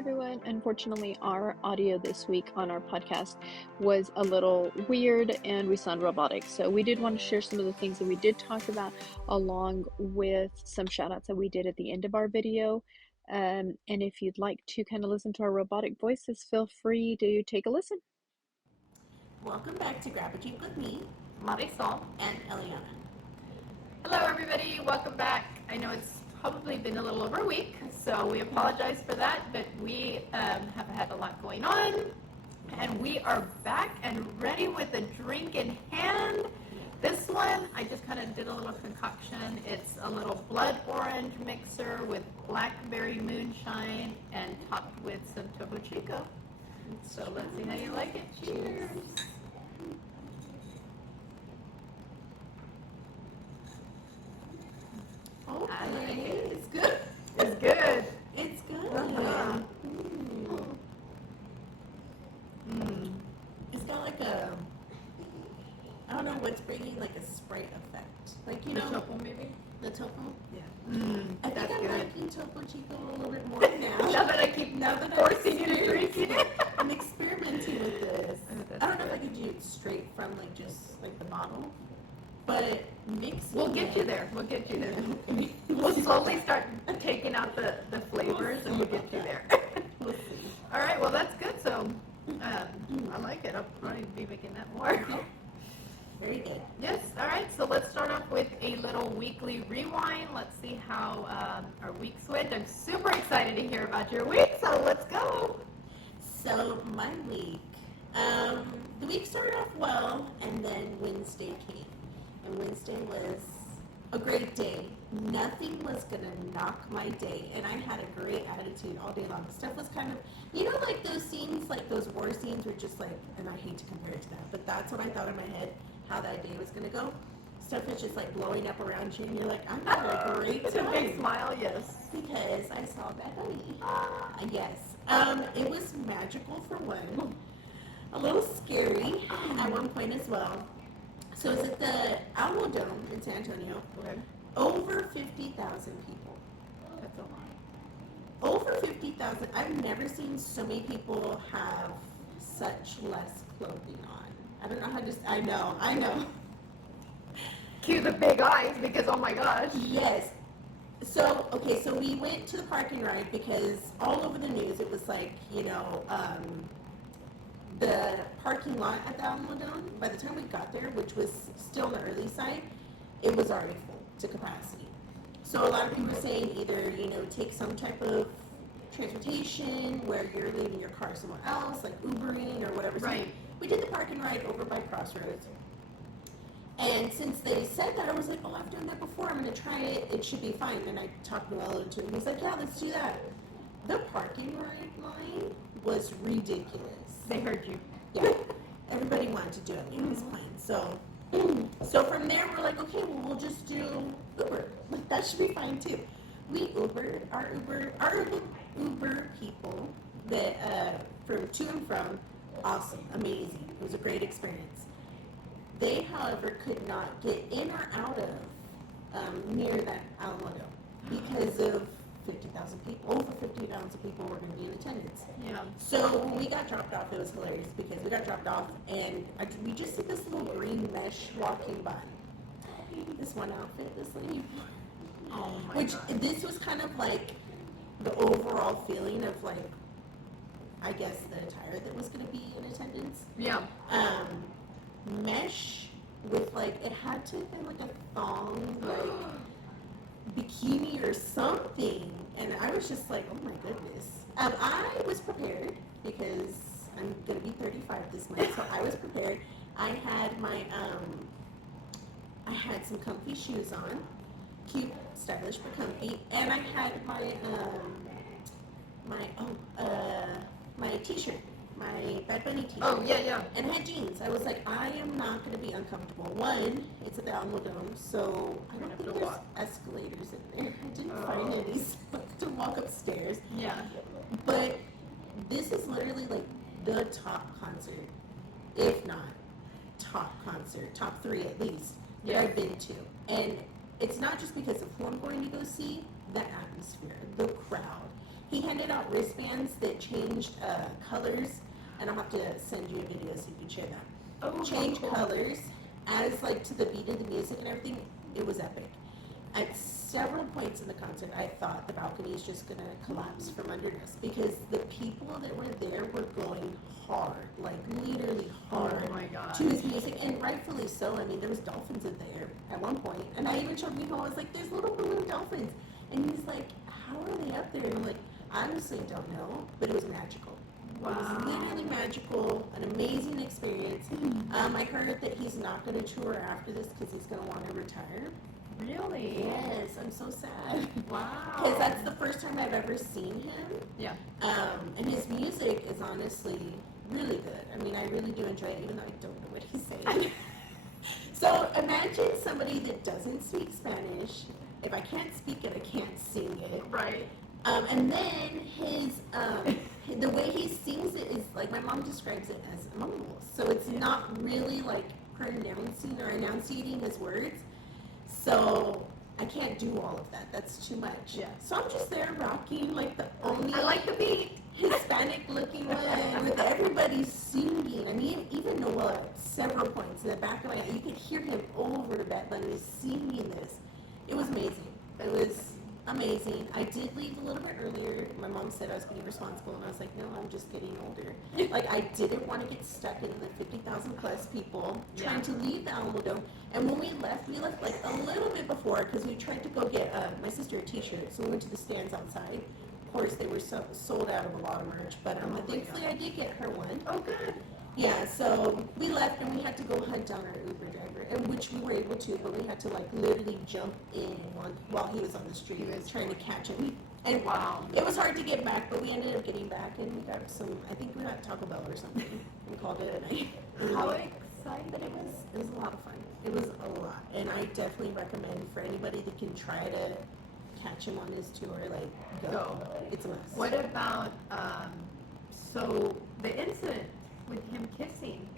everyone. Unfortunately, our audio this week on our podcast was a little weird and we sound robotic. So we did want to share some of the things that we did talk about along with some shout outs that we did at the end of our video. And if you'd like to kind of listen to our robotic voices, feel free to take a listen. Welcome back to Grab a Drink with me, Marisol, and Eliana. Hello everybody, welcome back. I know it's probably been a little over a week, so we apologize for that, but we have had a lot going on, and we are back and ready with a drink in hand. This one, I just kind of did a little concoction. It's a little blood orange mixer with blackberry moonshine and topped with some Topo Chico. So let's see how you like it. Cheers. Oh, It's good. It's good. It's good. Uh-huh. It's got like a, I don't know what's bringing like a Sprite effect. Like, you The know, Topo maybe? the Topo? Yeah. I think That's I'm good. liking Topo Chico a little bit more now. Now that I keep forcing you to drink it. I'm experimenting with this. That's I don't know if I good. could do it straight from like just like the bottle, but mixing We'll get you there. We'll get you there. We'll slowly start taking out the flavors and we'll get you there. We'll see. All right, well, that's good. So I like it. I'll probably be making that more. Very good. Yes, all right. So let's start off with a little weekly rewind. Let's see how our weeks went. I'm super excited to hear about your week, so let's go. So my week, the week started off well, and then Wednesday came. And Wednesday was a great day. Nothing was going to knock my day, and I had a great attitude all day long. Stuff was kind of, you know, like those scenes, like those war scenes were just like, and I hate to compare it to that, but that's what I thought in my head, how that day was going to go. Stuff was just like blowing up around you, and you're like, I'm having a great It's a time. big smile, yes. Because I saw Bad Bunny. Yes. It was magical for one. A little scary at one point as well. So it's at the Alamo Dome in San Antonio. Okay. Over 50,000 people. That's a lot. Over 50,000. I've never seen so many people have such less clothing on. I don't know how to. I know. Cue the big eyes because, oh my gosh. Yes. So, okay, so we went to the parking ride because all over the news it was like, you know, the parking lot at the Alamo Dome, by the time we got there, which was still on the early side, it was already full to capacity. So a lot of people were saying either, you know, take some type of transportation where you're leaving your car somewhere else, like Ubering or whatever. So Right. we did the parking ride over by Crossroads. And since they said that, I was like, oh, I've done that before. I'm going to try it. It should be fine. And I talked Noel into it. He's like, yeah, let's do that. The parking ride line was ridiculous. They heard you. Yeah. Everybody wanted to do it. It was fine. So from there, we're like, okay, well, we'll just do Uber. Like, that should be fine, too. We Ubered. Our Uber people that from to and from, awesome, amazing. It was a great experience. They, however, could not get in or out of near that Alamo Dome because of 50,000 people. Over 50,000 people were going to be in attendance. Yeah. So when we got dropped off, it was hilarious because we got dropped off and we just see this little green mesh walking by. This one outfit, this lady. Oh my God. This was kind of like the overall feeling of like, I guess the attire that was going to be in attendance. Yeah. Mesh with like, it had to have been like a thong, like bikini or something. And I was just like, oh my goodness. I was prepared because I'm going to be 35 this month, so I was prepared. I had my, I had some comfy shoes on, cute, stylish, but comfy, and I had my, my t-shirt, my Bad Bunny t-shirt. Oh, yeah. And I had jeans. I was like, I am not going to be uncomfortable. One, it's at the Alamo Dome, so I don't think there's escalators in there. I didn't find any to walk upstairs. Yeah. But this is literally like the top concert, if not top concert, top 3 at least, that I've been to. And it's not just because of who I'm going to go see, the atmosphere, the crowd. he handed out wristbands that changed colors, and I'll have to send you a video so you can share that. Oh, Change cool. colors as like to the beat of the music and everything. It was epic. At several points in the concert, I thought the balcony is just gonna collapse from under us because the people that were there were going hard, like literally hard Oh my God. to his music, and rightfully so. I mean, there was dolphins in there at one point, and I even showed Miho. I was like, "There's little balloon dolphins," and he's like, "How are they up there?" And I'm like, "I honestly don't know, but it was magical." Wow. It was literally magical, an amazing experience. I heard that he's not going to tour after this because he's going to want to retire. Really? Yes, I'm so sad. Wow. Because that's the first time I've ever seen him. Yeah. And his music is honestly really good. I mean, I really do enjoy it, even though I don't know what he's saying. So imagine somebody that doesn't speak Spanish. If I can't speak it, I can't sing it. Right. And then the way he sings it is like my mom describes it as mumble. So it's not really like pronouncing or enunciating his words. So I can't do all of that. That's too much. Yeah. So I'm just there rocking like the only I like the beat. Hispanic looking one with everybody singing. I mean, even Noah at several points in the back of my head, you could hear him over the back when he was singing this. It was amazing. It was amazing. I did leave a little bit earlier. My mom said I was being responsible, and I was like, no, I'm just getting older. Like, I didn't want to get stuck in the 50,000 plus people trying to leave the Alamo Dome. And when we left like a little bit before because we tried to go get my sister a t-shirt. So we went to the stands outside. Of course, they were sold out of a lot of merch, but thankfully I did get her one. Oh, good. Yeah, so we left and we had to go hunt down our Uber driver, and which we were able to, but we had to like literally jump in while he was on the street trying to catch him. And Wow. it was hard to get back, but we ended up getting back, and we got some. I think we got Taco Bell or something. We called it a night. How exciting. But it was a lot of fun. It was a lot, and I definitely recommend for anybody that can try to catch him on his tour, like go. It's a must. What about, so the incident with him kissing?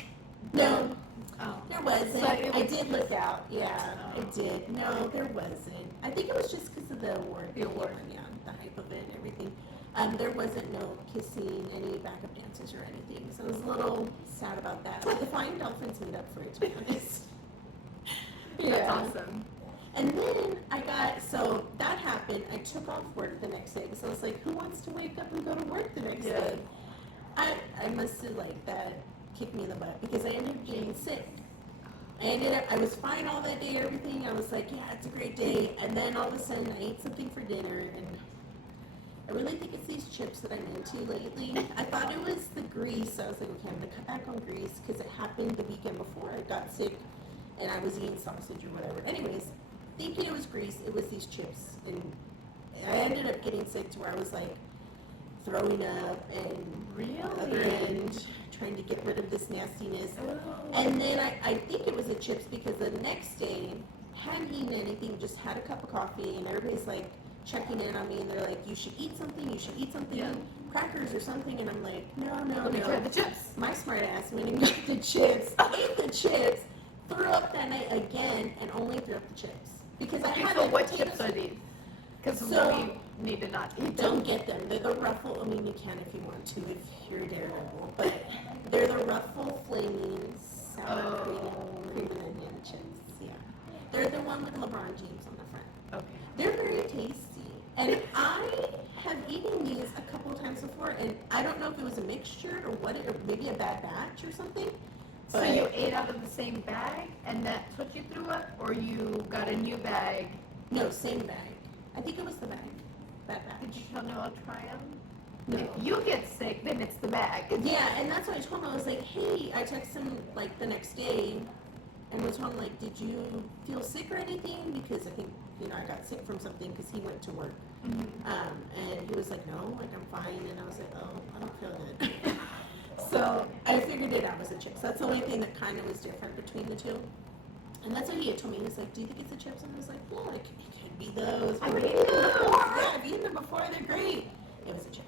No. Oh. There wasn't. So it I was did look out. Yeah, Oh. I did. No, there wasn't. I think it was just because of the award. The award. Yeah, the hype of it and everything. There wasn't no kissing, any backup dancers or anything. So I was a little sad about that. But the Flying Dolphins made up for it, to be honest. That's awesome. And then so that happened. I took off work the next day because I was like, who wants to wake up and go to work the next day? I must have that kicked me in the butt because I ended up getting sick. I was fine all that day, everything. I was like, yeah, it's a great day. And then all of a sudden I ate something for dinner, and I really think it's these chips that I'm into lately. I thought it was the grease. I was like, okay, I'm going to cut back on grease because it happened the weekend before I got sick and I was eating sausage or whatever. Anyways, thinking it was grease, it was these chips. And I ended up getting sick to where I was like throwing up and other end, trying to get rid of this nastiness. And then I think it was the chips because the next day, hadn't eaten anything, just had a cup of coffee, and everybody's like checking in on me, and they're like, you should eat something, crackers or something. And I'm like, no. Let me try the chips. My smart ass went and got the chips, ate the chips, threw up that night again, and only threw up the chips. Because I had So what chips are these? Because So- we need to not You eat don't get them. They're the Ruffle. I mean, you can if you want to, if you're a daredevil. But they're the Ruffle flaming sour cream and onion chips. Yeah, they're the one with LeBron James on the front. Okay. They're very tasty, and I have eaten these a couple of times before, and I don't know if it was a mixture or what, or maybe a bad batch or something. So But you ate out of the same bag, and that's what you threw up, or you got a new bag? no, same bag. I think it was the bag. That Did batch. you tell Noah to try them? No. If you get sick, then it's the bag. Yeah, and that's what I told him. I was like, hey, I texted him like the next day and was told him like, did you feel sick or anything? Because I think, I got sick from something because he went to work. And he was like, no, like I'm fine. And I was like, oh, I don't feel good. So I figured it out as a chips. That's the only thing that kind of was different between the two. And that's what he had told me. He was like, do you think it's the chips? And I was like, yeah, it could be those. I would eat those. Yeah, I've eaten them before. They're great. It was the chips.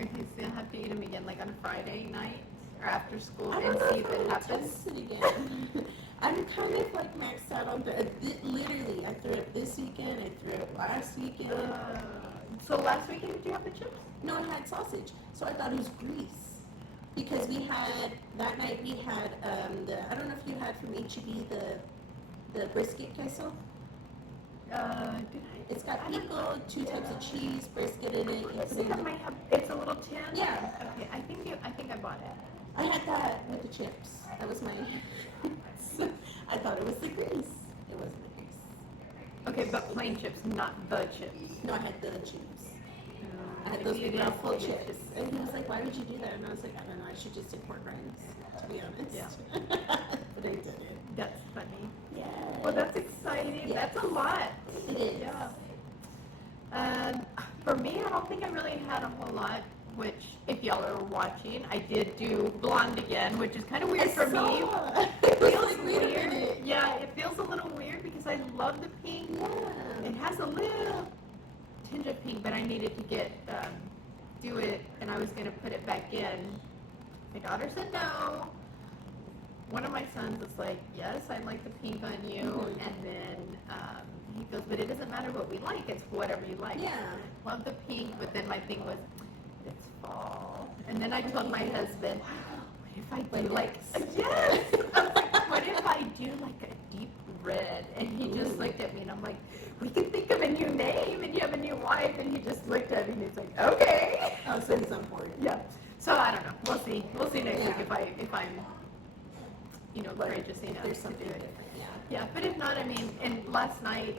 Okay, so you'll have to eat them again, like on a Friday night or after school, I and don't know see if if I it would happens. test it again. I'm kind of like maxed out on the. Literally, I threw up this weekend. I threw up last weekend. So last weekend, did you have the chips? No, I had sausage, so I thought it was grease. Because we had, that night we had, I don't know if you had from HEB, the brisket queso. It's got pico, 2 types of cheese, brisket in it. It's a little tin? Yeah. Okay, I think I bought it. I had that with the chips. That was my, I thought it was the grease. It wasn't the grease. Okay, but plain chips, not the chips. No, I had the chips. I had those big mouthful chips. And he was like, why would you do that? And I was like, I don't know, I should just take pork rinds, to be honest. Yeah. But I did it. That's funny. Yeah. Well, that's exciting. Yes. That's a lot. It is. Yeah. For me, I don't think I really had a whole lot, which, if y'all are watching, I did do blonde again, which is kind of weird for me. It feels Like weird. Yeah, it feels a little weird because I love the pink. Yeah. It has a little tinge of pink, but I needed to do it, and I was going to put it back in. My daughter said no. One of my sons was like, yes, I like the pink on you, and then he goes, but it doesn't matter what we like, it's whatever you like. Yeah. Love the pink, but then my thing was, it's fall. And then I told my husband, what if I do like, yes! I was like, what if I do like a deep red? And he just looked at me, and I'm like, we can think of a new name, and you have a new wife, and he just looked at me, and he's like, okay. Oh, so it's important. Yeah. So I don't know. We'll see. We'll see next week if I'm courageous enough There's to something do it. different. Yeah. Yeah, but if not, I mean, and last night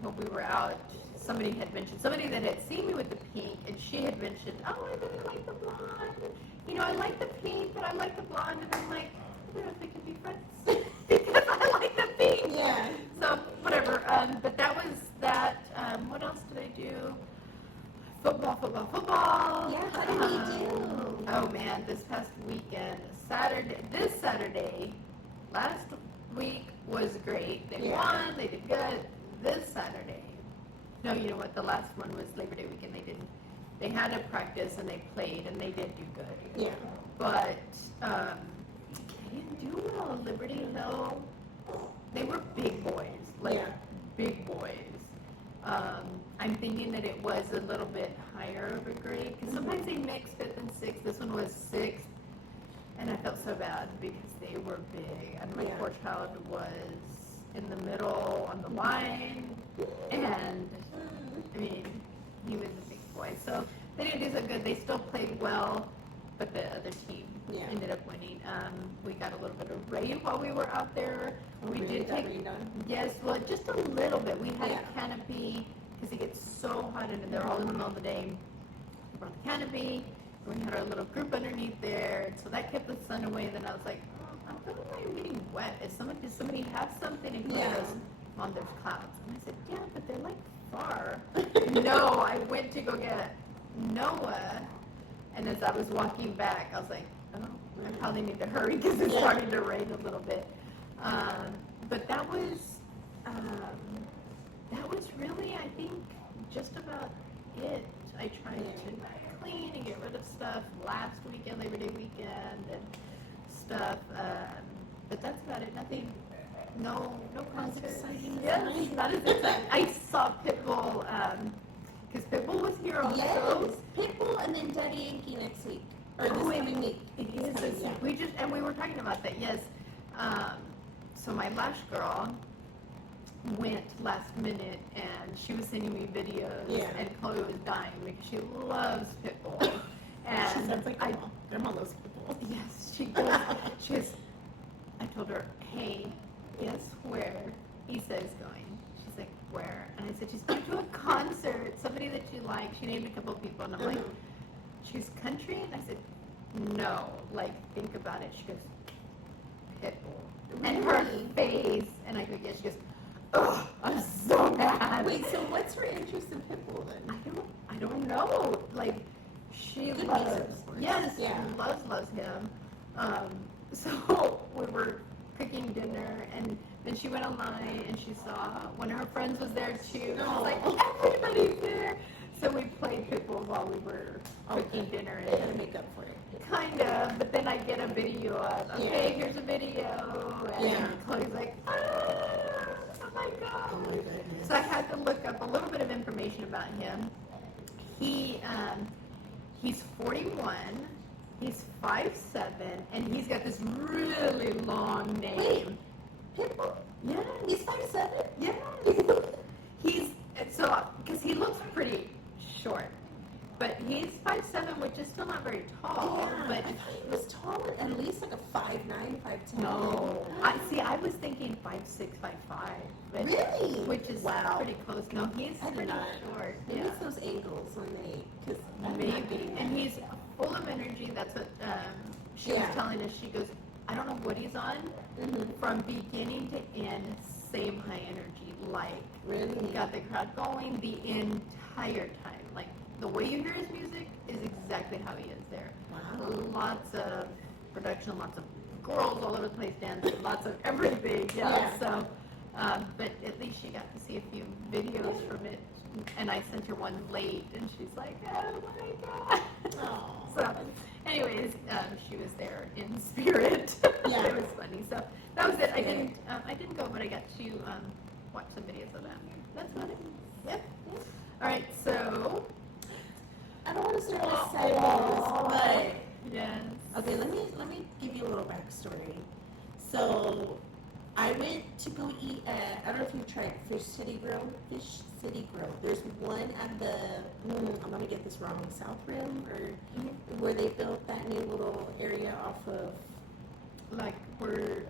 when we were out, somebody that had seen me with the pink, and she had mentioned, oh, I really like the blonde. I like the pink, but I like the blonde, and I'm like, I don't know if we can be friends because I like the pink. Yeah. So whatever. But that was that. What else did I do? Football. Yeah, how did we do? Oh man, this past weekend, this Saturday, last week was great. They won, they did good. This Saturday, no, you know what? The last one was Labor Day weekend. They had a practice and they played and they did do good. Yeah. But they didn't do well. Liberty Hill, they were big boys, big boys. I'm thinking that it was a little bit higher of a grade because sometimes they mix 5th and 6th. This one was 6th, and I felt so bad because they were big. And my poor child was in the middle on the line, and I mean, he was a big boy. So they didn't do so good. They still played well, but the other team ended up winning. We got a little bit of rain while we were out there. We did take yes, well, just a little bit. We had a canopy because it gets so hot, and they're all in the middle of the day. We brought the canopy. We had our little group underneath there, so that kept the sun away. And then I was like, I'm feeling really wet. Does somebody have something? And he goes, Mom, there's clouds. And I said, yeah, but they're like far. No, I went to go get Noah, and as I was walking back, I was like, oh, I probably need to hurry because it's starting to rain a little bit. But that was really, I think, just about it. I tried to clean and get rid of stuff last weekend, Labor Day weekend, and stuff. But that's about it. Nothing. No concerts. Yeah, not as exciting. I saw Pitbull because Pitbull was here also. Yes, Pitbull, and then Daddy Yankee next week or this coming week. It is this week. We were talking about that. Yes. So my lash girl went last minute, and she was sending me videos, and Chloe was dying because she loves Pitbull. And she sounds like Grandma loves Pitbull. Yes, she goes. I told her, hey, guess where Issa is going? She's like, where? And I said, she's going to a concert, somebody that you like. She named a couple of people, and I'm like, she's country? And I said, no, like, think about it. She goes, Pitbull. And her face, and I go, yes, she goes, oh, I'm so mad. Wait, so what's her interest in Pitbull then? I don't know. Like, she loves him. So we were cooking dinner, and then she went online and she saw one of her friends was there too. And I was like, everybody's there. So we played Pitbull while we were cooking dinner and make up for it. Kind of, but then I get a video of, okay, here's a video, and Chloe's like, oh my god. Oh my goodness. So I had to look up a little bit of information about him. he's 41. He's 5'7", and he's got this really long name. Pitbull? Yeah. He's 5'7"? Yeah. He's because he looks pretty short, but he's 5'7", which is still not very tall. Yeah, but I thought he was taller, at least like a 5'9", 5'10". no, I was thinking 5'6", 5'5". But, Really? Which is pretty close. No, he's pretty short. Maybe Yeah. it's those angles when they, because Maybe. And he's full of energy. That's what she was telling us. She goes, I don't know what he's on. From beginning to end, same high energy. Like, Really? he got the crowd going the entire time. Like, the way you hear his music is exactly how he is there. Wow. Lots of production, lots of girls all over the place dancing, lots of everything. Yeah. So, but at least she got to see a few videos from it. And I sent her one late, and she's like, oh my God. Oh. So, anyways, she was there in spirit. Yeah. It was funny. So that was it. I didn't go, but I got to watch some videos of that. That's about it. Yep. All right. So I don't want to start with sadness, but yes. okay, let me give you a little backstory. So I went to go eat at, I don't know if you've tried Fish City Grill. There's one at the, I'm going to get this wrong, South Rim, or where they built that new little area off of, Like where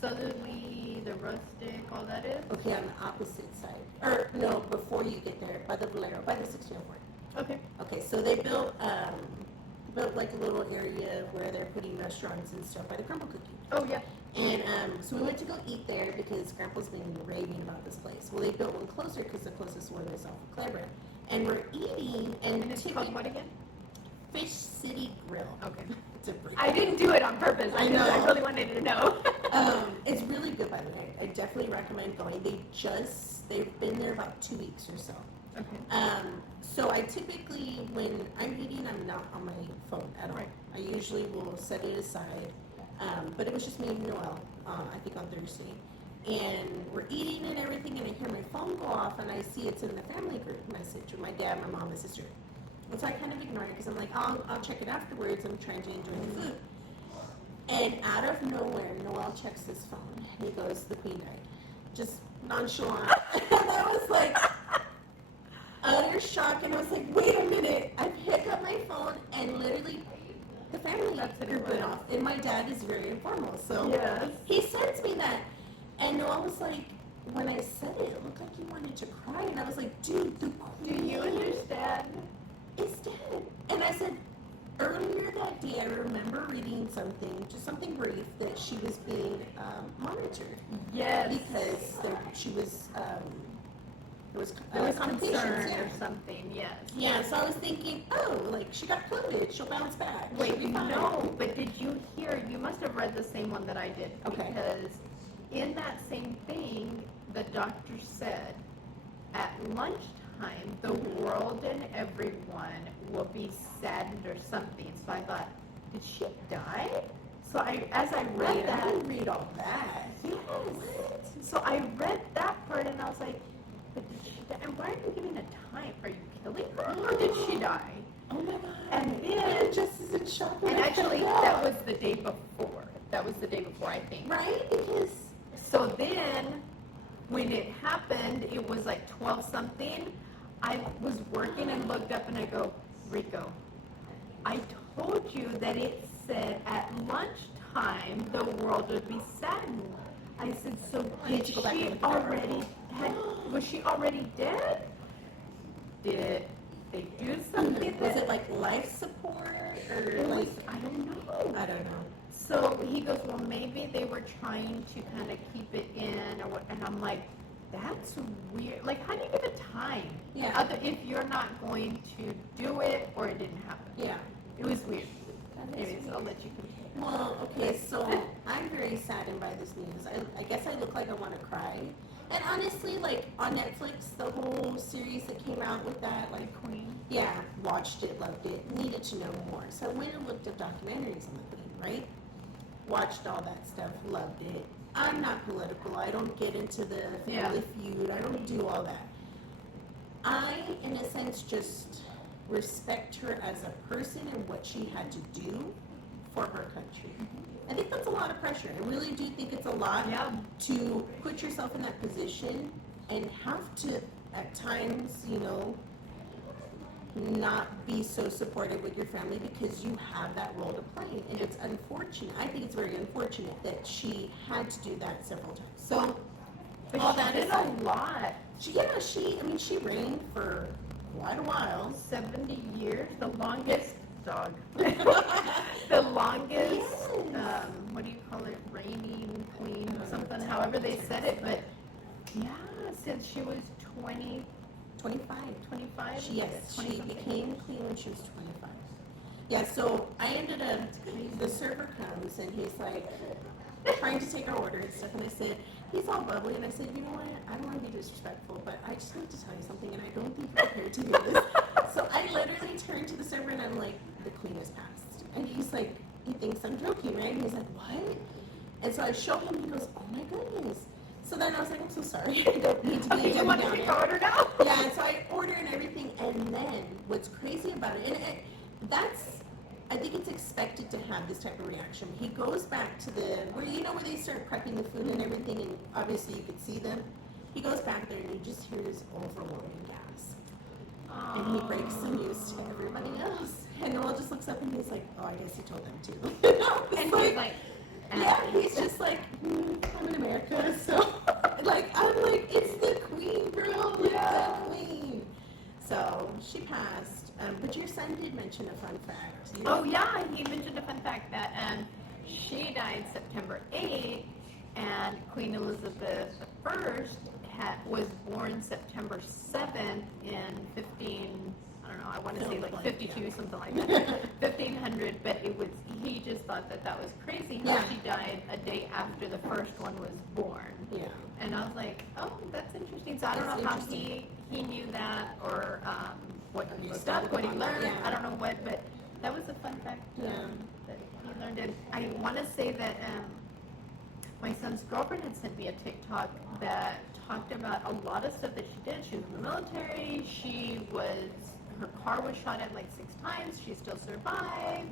Southerly, the Rustic, all that is? okay, on the opposite side. Or, no, before you get there, by the Valero, by the 604. Okay. Okay, so they built like a little area where they're putting restaurants and stuff by the Crumble Cookie. Oh, yeah. And so we went to go eat there because Grandpa's been raving about this place. Well, they built one closer because the closest one is off of Clever. And we're eating, and it's called what again? Fish City Grill. Okay. It's a break. I didn't do it on purpose. I know. I really wanted to know. It's really good, by the way. I definitely recommend going. They've been there about 2 weeks or so. Okay. So I typically, when I'm eating, I'm not on my phone at all. Right. I usually will set it aside. But it was just me and Noel, I think on Thursday. And we're eating and everything, and I hear my phone go off, and I see it's in the family group message with my dad, my mom, my sister. And so I kind of ignore it because I'm like, I'll check it afterwards. I'm trying to enjoy the food. And out of nowhere, Noel checks his phone. And he goes, the queen died. Just nonchalant. And I was like, utter shock. And I was like, wait a minute. I pick up my phone and literally the family group went off. And my dad is very informal. So he sends me that. And Noel was like, when I said it looked like he wanted to cry. And I was like, dude, the queen. Do you understand? Is dead. And I said, earlier that day, I remember reading something, just something brief, that she was being monitored. Yes. Because she was, there was concern yeah. or something, yes. Yeah, so I was thinking, oh, like, she got COVID, she'll bounce back. Wait, no, but did you hear, you must have read the same one that I did. Okay. Because in that same thing, the doctor said, at lunchtime, the world and everyone will be saddened or something. So I thought, did she die? So as I read that, I didn't read all that. Yes. So I read that part and I was like, but did she die? And why are you giving a time? Are you killing her or did she die? Oh my God. And then, just as in shock. and actually that was the day before. That was the day before, I think. Right? Because. So then, when it happened, it was like 12 something. I was working and looked up and I go, Rico, I told you that it said at lunchtime the world would be saddened. I said, so did she already was she already dead? Did they do something? Was it like life support or like I don't know. I don't know. So he goes, well, maybe they were trying to kind of keep it in or what, and I'm like, that's weird. Like, how do you give a time? Yeah. If you're not going to do it or it didn't happen. Yeah. It was weird. Anyways, I'll let you continue. Well, okay, so I'm very saddened by this news. I guess I look like I want to cry. And honestly, like, on Netflix, the whole series that came out with that, like, Queen. yeah, watched it, loved it, needed to know more. So I went and looked up documentaries on the Queen, right? Watched all that stuff, loved it. I'm not political. I don't get into the family feud. I don't do all that. I, in a sense, just respect her as a person and what she had to do for her country. I think that's a lot of pressure. I really do think it's a lot to put yourself in that position and have to, at times, not be so supportive with your family because you have that role to play. And it's unfortunate. I think it's very unfortunate that she had to do that several times. So, but all she that did aside, a lot. She reigned for quite a while. 70 years, the longest dog. The longest, what do you call it, reigning queen, something, however they said it, but yeah, since she was 25. 25? She became queen when she was 25. Yeah, so I ended up, the server comes and he's like, trying to take our order and stuff, and I said, he's all bubbly, and I said, you know what, I don't want to be disrespectful, but I just need to tell you something, and I don't think you're prepared to hear this. So I literally turned to the server, and I'm like, the queen has passed. And he's like, he thinks I'm joking, right? And he's like, what? And so I show him, and he goes, oh my goodness. So then I was like, I'm so sorry, I don't need to be you want to take our order now? Yeah, and so I order and everything, and then what's crazy about it, and I think it's expected to have this type of reaction. He goes back to where they start prepping the food and everything, and obviously you could see them. He goes back there and he just hears overwhelming gas. And he breaks the news to everybody else. And Noel just looks up and he's like, oh, I guess he told them too. And he's like, yeah, he's just like, I'm in America, so I'm like, it's the queen, girl, it's the queen. So she passed. But your son did mention a fun fact. Oh yeah, he mentioned a fun fact that she died September 8th, and Queen Elizabeth I was born September 7th in I want to say like 52, something like that, 1500. But he just thought that was crazy how she died a day after the first one was born. Yeah. And I was like, oh, that's interesting. So I don't know how he knew that or what he looked up, what he learned. Yeah. I don't know what, but that was a fun fact that he learned. And I want to say that my son's girlfriend had sent me a TikTok that talked about a lot of stuff that she did. She was in the military. Her car was shot at like 6 times. She still survived.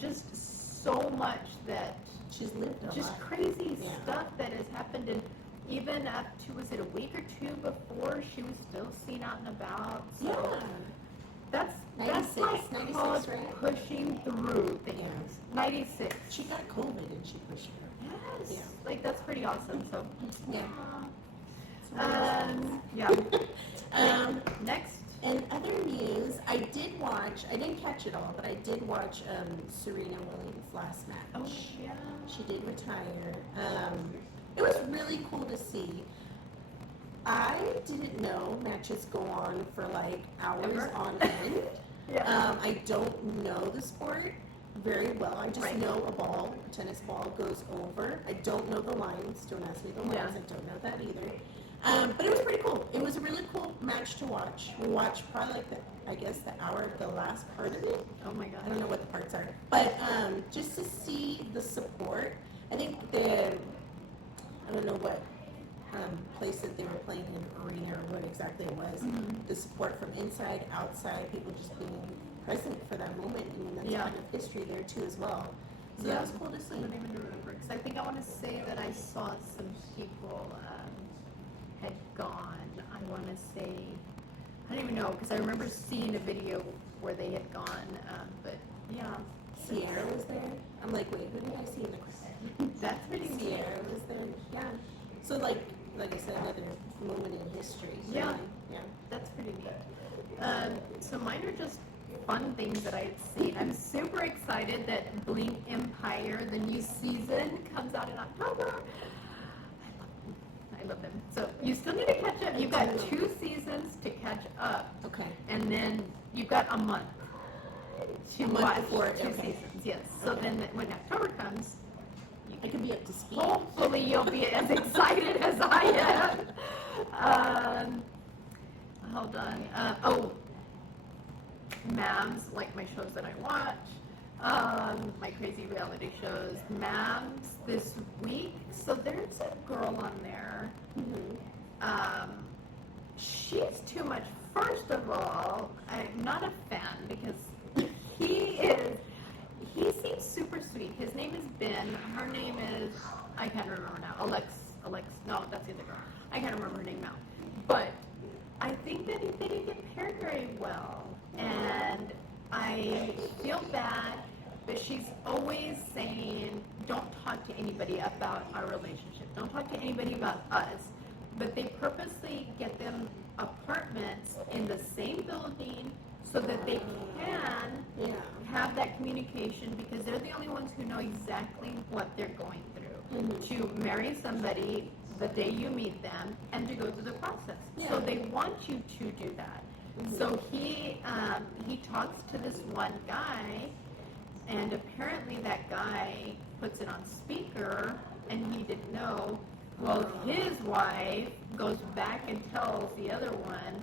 Just so much that she's lived a just lot. Crazy stuff that has happened. And even up to, was it a week or 2 before, she was still seen out and about. So that's 96, like 96, called right? pushing through things. 96. She got COVID and she pushed through. Yes. Yeah. Like that's pretty awesome. So next. And other news, I didn't catch it all, but I did watch Serena Williams' last match. Oh, yeah. She did retire. It was really cool to see. I didn't know matches go on for like hours on end. I don't know the sport very well. I just know a tennis ball goes over. I don't know the lines. Don't ask me the lines. I don't know that either. But it was pretty cool. It was a really cool match to watch. We watched probably like the hour of the last part of it. Oh my god. I don't know what the parts are. But just to see the support, I think I don't know what place that they were playing in, arena or what exactly it was. The support from inside, outside, people just being present for that moment. And that's kind of history there too as well. So that was cool to see. I don't even remember. Because I think I want to say that I saw some people had gone. I want to say, I don't even know, because I remember seeing a video where they had gone. But yeah. Sierra was there. I'm like, wait, who did I see in the crowd? That's pretty neat. Sierra was there. Yeah. So like I said, another moment in history. So Yeah. Yeah. That's pretty neat. So mine are just fun things that I've seen. I'm super excited that Bling Empire, the new season, comes out in October. I love them. So you still need to catch up. You've got 2 seasons to catch up. Okay. And then you've got a month to watch before 2 seasons. Yes. So then when October comes, I could be up to speed. hopefully you'll be as excited as I am. Hold on. Mams, like my shows that I watch, my crazy reality shows. Mams this week. So there's a girl on there. She's too much first of all, I'm not a fan because he seems super sweet. His name is Ben. Her name is, I can't remember now. No, that's the other girl. I can't remember her name now. But I think that they didn't get paired very well. And I feel bad, but she's always saying, don't talk to anybody about our relationship. Don't talk to anybody about us. But they purposely get them apartments in the same building so that they can have that communication, because they're the only ones who know exactly what they're going through. To marry somebody the day you meet them and to go through the process. So they want you to do that. So he talks to this one guy, and apparently that guy puts it on speaker, and he didn't know. Well, his wife goes back and tells the other one,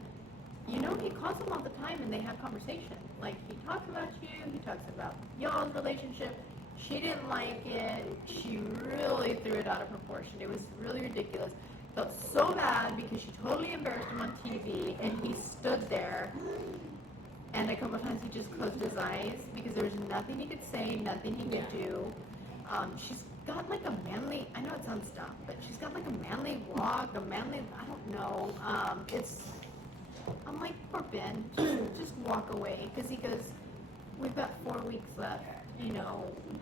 he calls him all the time and they have conversation. Like, he talks about you, he talks about y'all's relationship. She didn't like it. She really threw it out of proportion. It was really ridiculous. Felt so bad because she totally embarrassed him on TV, and he stood there. And a couple of times he just closed his eyes because there was nothing he could say, nothing he could do. She's got like a manly, I know it sounds dumb, but she's got like a manly walk, I don't know. I'm like, poor Ben, just walk away. Because he goes, we've got 4 weeks left. Do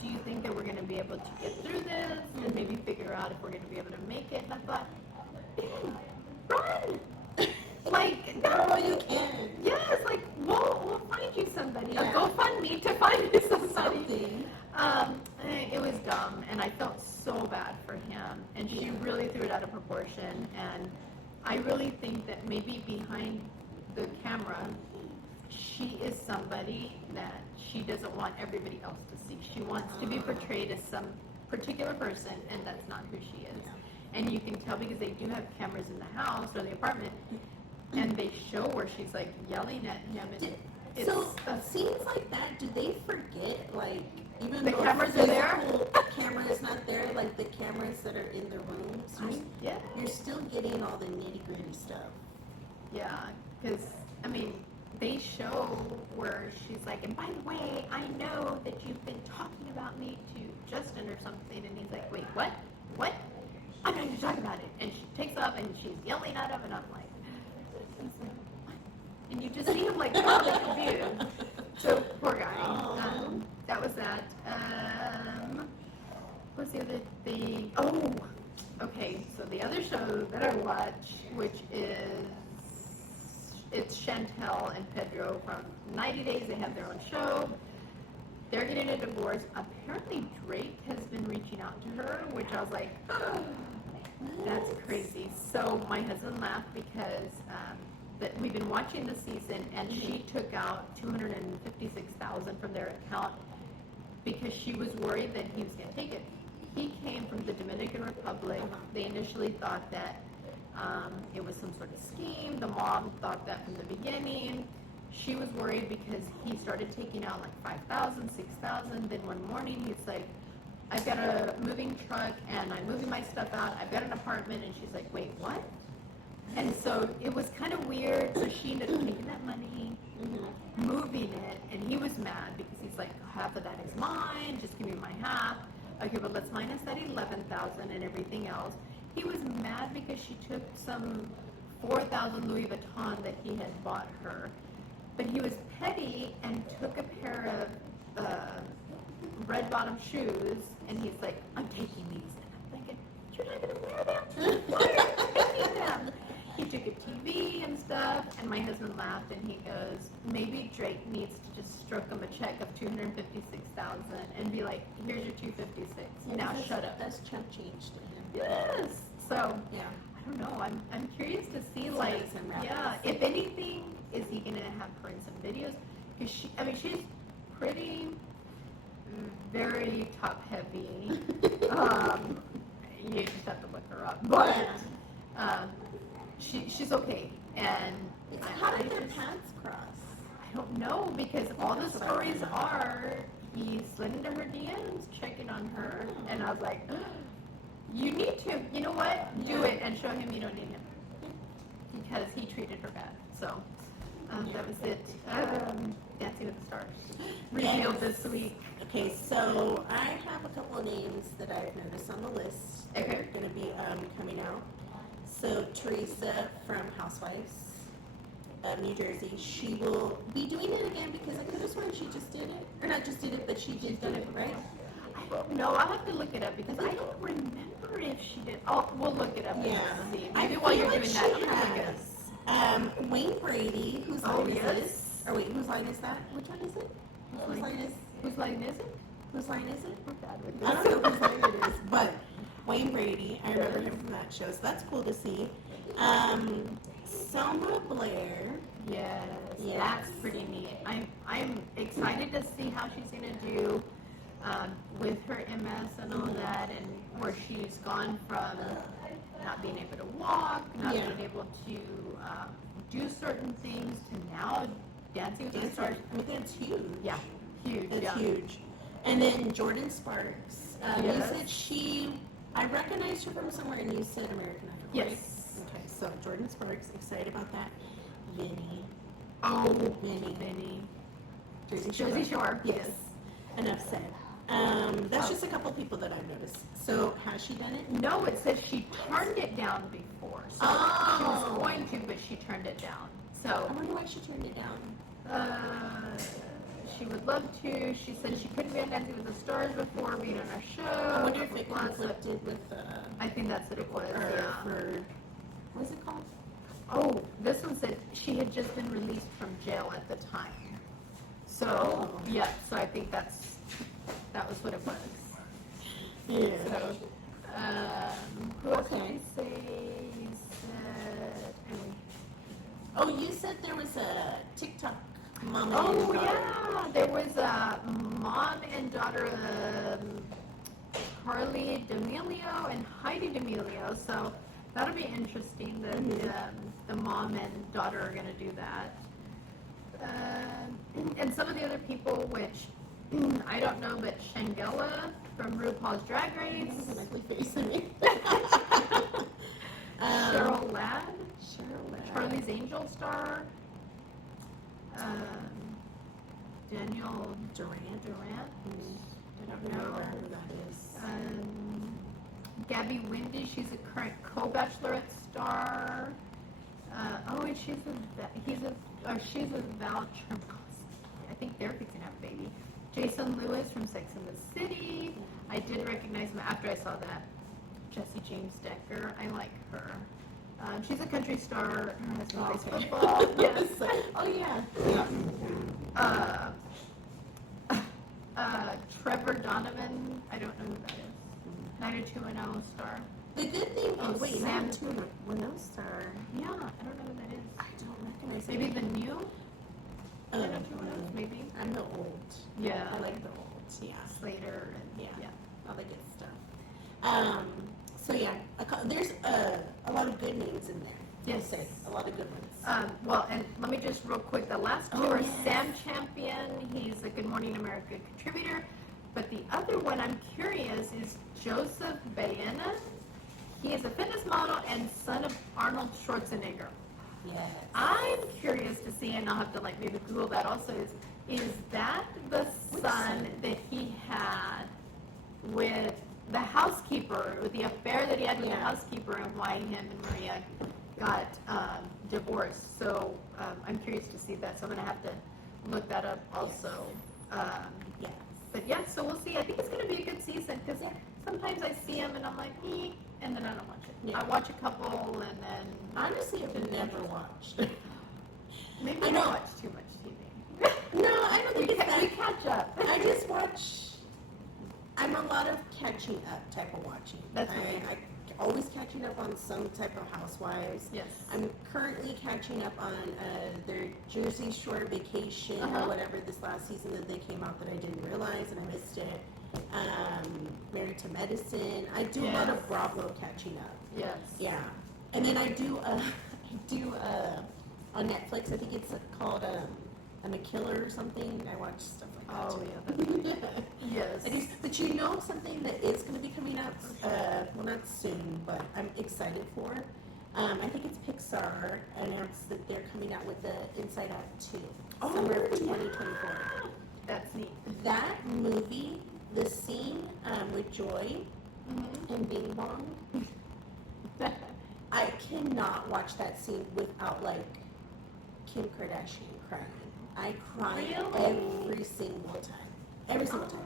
you think that we're going to be able to get through this and maybe figure out if we're going to be able to make it? And I thought, Ben, run! Like, no, you can't. Yes, like, we'll find you somebody. Yeah. Go find me to find you somebody. It was dumb, and I felt so bad for him. And she really threw it out of proportion. And I really think that maybe behind the camera, she is somebody that she doesn't want everybody else to see. She wants to be portrayed as some particular person, and that's not who she is. And you can tell because they do have cameras in the house or the apartment, and they show where she's like yelling at him. And so scenes like that, do they forget, like, even the though cameras are there? The camera is not there, like the cameras that are in the rooms, you're still getting all the nitty gritty stuff. Yeah, because they show where she's like, and by the way, I know that you've been talking about me to Justin or something, and he's like, wait, what? What? I'm not going to talk about it. And she takes off and she's yelling at him, and I'm like, what? And you just see him like probably confused. So poor guy. That was that. What's the other thing? Oh, okay. So the other show that I watch, which it's Chantel and Pedro from 90 Days. They have their own show. They're getting a divorce. Apparently Drake has been reaching out to her, which I was like, oh, that's crazy. So my husband laughed because that we've been watching the season, and she took out $256,000 from their account because she was worried that he was going to take it. He came from the Dominican Republic. They initially thought that it was some sort of scheme. The mom thought that from the beginning. She was worried because he started taking out like $5,000, $6,000. Then one morning he's like, I've got a moving truck and I'm moving my stuff out. I've got an apartment. And she's like, wait, what? And so it was kind of weird. So she ended up taking that money, moving it, and he was mad because he's like, half of that is mine. Just give me my half. Okay, but let's minus that $11,000 and everything else. He was mad because she took some $4,000 Louis Vuitton that he had bought her. But he was petty and took a pair of red bottom shoes, and he's like, I'm taking these. And I'm thinking, you're not going to wear them? Why are you taking them? He took a TV and stuff, and my husband laughed, and he goes, maybe Drake needs to just stroke him a check of $256,000 and be like, here's your $256. Now shut up. That's chump change to him. Yes. So yeah. I don't know. I'm curious to see, like, if anything, is he gonna have her in some videos? Because she's pretty, very top heavy. You just have to look her up, but she's okay. And how did their paths cross? I don't know, because all the stories are he slid into her DMs, checking on her, and I was like, you need to, you know what? Do it and show him you don't need him. Because he treated her bad. So, That was it. Dancing with the Stars. Revealed this week. Okay, so I have a couple of names that I've noticed on the list that Okay. are going to be coming out. So Teresa from Housewives of New Jersey, she will be doing it again because I could have sworn she just did it. Or not just did it, but she did do it, right? I don't know. I'll have to look it up because I don't remember if she did. Oh, we'll look it up. Yeah. And see. I Maybe feel while you're like doing she that, I'm gonna look it up. has. Wayne Brady, whose Oh, line is yes. this? Or wait, whose line is that? Which one is it? Whose line is? Whose line is it? Whose line is it? We're bad with I this. don't know whose line it is, but Wayne Brady, I remember him from that show, so that's cool to see. Selma Blair. Yes, Yes. that's pretty neat. I'm excited to see how she's gonna do with her MS and all that, and where she's gone from not being able to walk, not Yeah. being able to do certain things, to now dancing with the stars. I mean, that's huge. Yeah, huge. That's yeah. huge. And then Jordan Sparks. You Yes. said I recognized her from somewhere, and you said American Idol, right? Yes. Okay, so Jordan Sparks, excited about that. Vinny. Oh, Vinny. Jersey Shore. Yes. Enough said. That's just a couple people that I've noticed. So, has she done it? No, it says she turned it down before. So she was going to, but she turned it down. I So wonder why she turned it down. she would love to. She said she couldn't be on Dancing with the Stars before being on our show. I wonder if it Blah, blah, blah. conflicted with I think that's what it was. her, Yeah. her, what's it called? Oh, this one said she had just been released from jail at the time. So Oh. yeah, so I think that was what it was. Yeah. So, who else did Okay. you say? You said, Oh, you said there was a TikTok mom and oh daughter. yeah, there was a mom and daughter, Carly D'Amelio and Heidi D'Amelio. So that'll be interesting. The mom and daughter are going to do that. And some of the other people, which I don't know, but Shangela from RuPaul's Drag Race, This is an ugly face to me. Cheryl Ladd, Cheryl. Charlie's Angel Star, Daniel Durant. I I don't don't know know. who that is. Gabby Windy, she's a current co-bachelorette star. And she's with Val Chermosky. I think they're fixing to have a baby. Jason Lewis from Sex and the City. I did recognize him after I saw that. Jessie James Decker, I like her. She's a country star. Her husband plays football. Yes. Oh, yeah. Trevor Donovan, I don't know who that is. 90210 star. The good thing is, wait, Sam Sam Star. Yeah, I don't know who that is. I don't recognize Maybe it. the new? 90210, maybe? I'm the old. Yeah. I like the old. Yeah. Slater and Yeah. All the good stuff. So yeah, there's a lot of good names in there. Yes. I'll say. A lot of good ones. Well, and let me just real quick, the last two Oh, are yes. Sam Champion. He's a Good Morning America contributor. But the other one I'm curious is Joseph Baena. He is a fitness model and son of Arnold Schwarzenegger. Yes. I'm curious to see, and I'll have to maybe Google that also, is that the son that he had with the housekeeper, with the affair that he had with the housekeeper, and why him and Maria got divorced? So I'm curious to see that, so I'm going to have to look that up also. Yes. But yeah, so we'll see. I think it's going to be a good season, because sometimes I see him and I'm like, and then I don't watch it. Yeah. I watch a couple and then Honestly, I've never watched. maybe I I know. don't watch too much TV. No, I don't think it's we that. catch up. I just watch. I'm a lot of catching up type of watching. That's okay. I always catching up on some type of Housewives. Yes. I'm currently catching up on their Jersey Shore vacation Uh-huh. or whatever this last season that they came out that I didn't realize and I missed it. Married to Medicine. I do a lot Yes. of Bravo catching up. Yes. Yeah. And then I do on Netflix, I think it's called I'm a Killer or something. I watch stuff like that. Oh, too. yeah. Yes. I guess, but you know something that is going to be coming up, well, not soon, but I'm excited for. I think it's Pixar announced that they're coming out with the Inside Out 2, summer of 2024. That's neat. That movie, the scene with Joy and Bing Bong, I cannot watch that scene without like Kim Kardashian crying. I cry every single time. Every single time.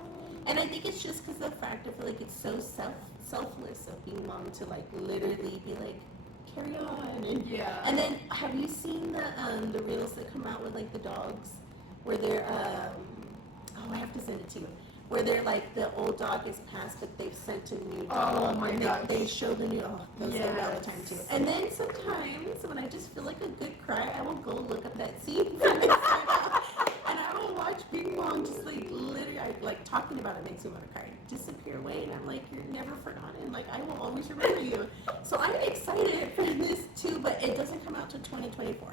And I think it's just because of the fact I feel like it's so selfless of Bing Bong to like literally be like, carry on. And, and then have you seen the reels that come out with like the dogs where they're I have to send it to you. Where they're like the old dog is passed, but they've sent a new dog. Oh my god! They show the new. Oh, those are all the time too. And then sometimes when I just feel like a good cry, I will go look up that scene and I will watch Bing Bong just like literally like talking about it makes me want to cry. Disappear away, and I'm like, you're never forgotten. Like I will always remember you. So I'm excited for this too, but it doesn't come out till 2024.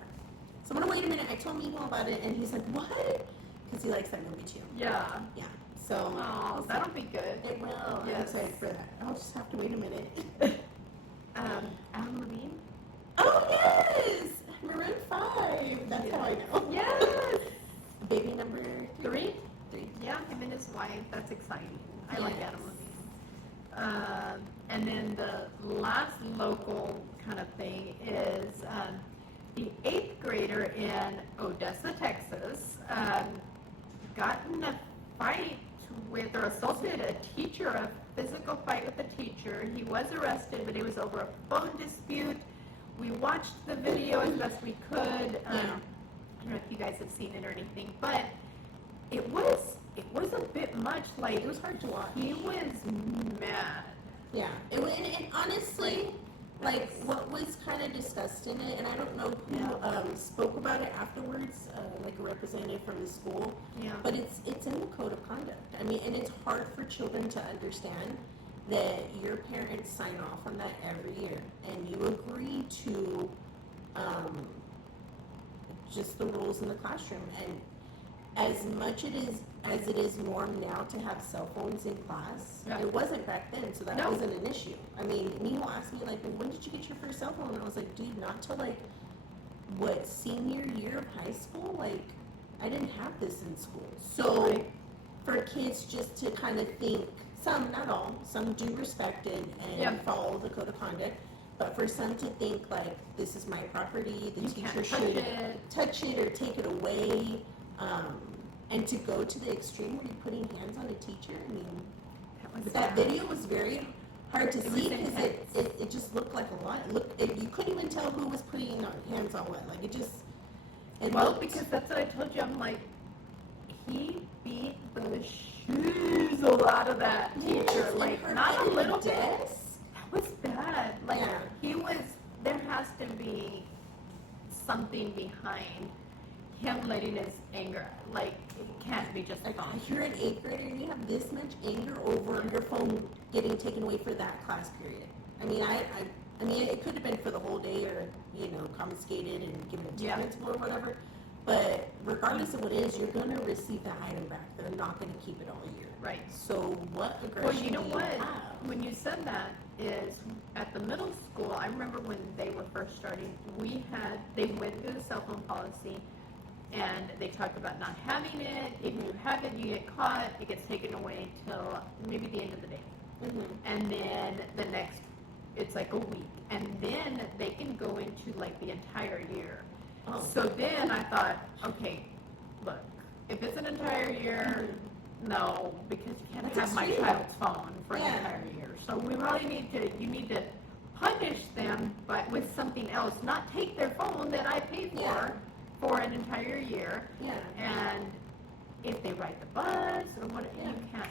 So I'm gonna wait a minute. I told Mimo about it, and he's like, what? Because he likes that movie too. Yeah. Yeah. So that'll be good. It will. Yes. I'm excited for that. I'll just have to wait a minute. Alan Levine. Oh yes, Maroon 5. That's how I know. Yes. Baby number 3. Yeah, him and his wife. That's exciting. I like Adam Levine. And then the last local kind of thing is the 8th grader in Odessa, Texas, got in a fight with or assaulted a teacher, a physical fight with a teacher. He was arrested, but it was over a phone dispute. We watched the video as best we could. I don't know if you guys have seen it or anything, but it was a bit much. Like It was hard to watch. he was mad. Yeah. And honestly, like what was kind of discussed in it, and I don't know who spoke about it afterwards, like a representative from the school. Yeah. But it's in the code of conduct. I mean, and it's hard for children to understand that your parents sign off on that every year, and you agree to just the rules in the classroom. And as much as it is norm now to have cell phones in class, it wasn't back then, so that wasn't an issue. I mean, Mimo asked me like, well, when did you get your first cell phone? And I was like, dude, not till like what, senior year of high school? Like, I didn't have this in school. So for kids just to kind of think, some, not all, some do respect it and follow the code of conduct, but for some to think like, this is my property, the teacher should touch it or take it away, and to go to the extreme where you're putting hands on a teacher. I mean, that video was very hard to see because it just looked like a lot. You couldn't even tell who was putting hands on what. Like it just. Because that's what I told you. I'm like, he beat the shoes out of that teacher. Like not a little bit. That was bad. Like he was. There has to be something behind him letting his anger. Like it can't be just like you're an 8th grader and you have this much anger over your phone getting taken away for that class period. I mean, I mean, it could have been for the whole day or confiscated and given to principal or whatever. But regardless of what it is, you're going to receive that item back. They're not going to keep it all year. Right. So what aggression? Well, you know what? Have? When you said that, is at the middle school. I remember when they were first starting. They went through the cell phone policy. And they talk about not having it. If you have it, you get caught. It gets taken away till maybe the end of the day. Mm-hmm. And then the next, it's like a week. And then they can go into like the entire year. Oh. So then I thought, okay, look, if it's an entire year, no, because you can't have my child's phone for an entire year. So we really you need to punish them, but with something else, not take their phone that I paid for an entire year. Yeah. And if they ride the bus or what, you can't,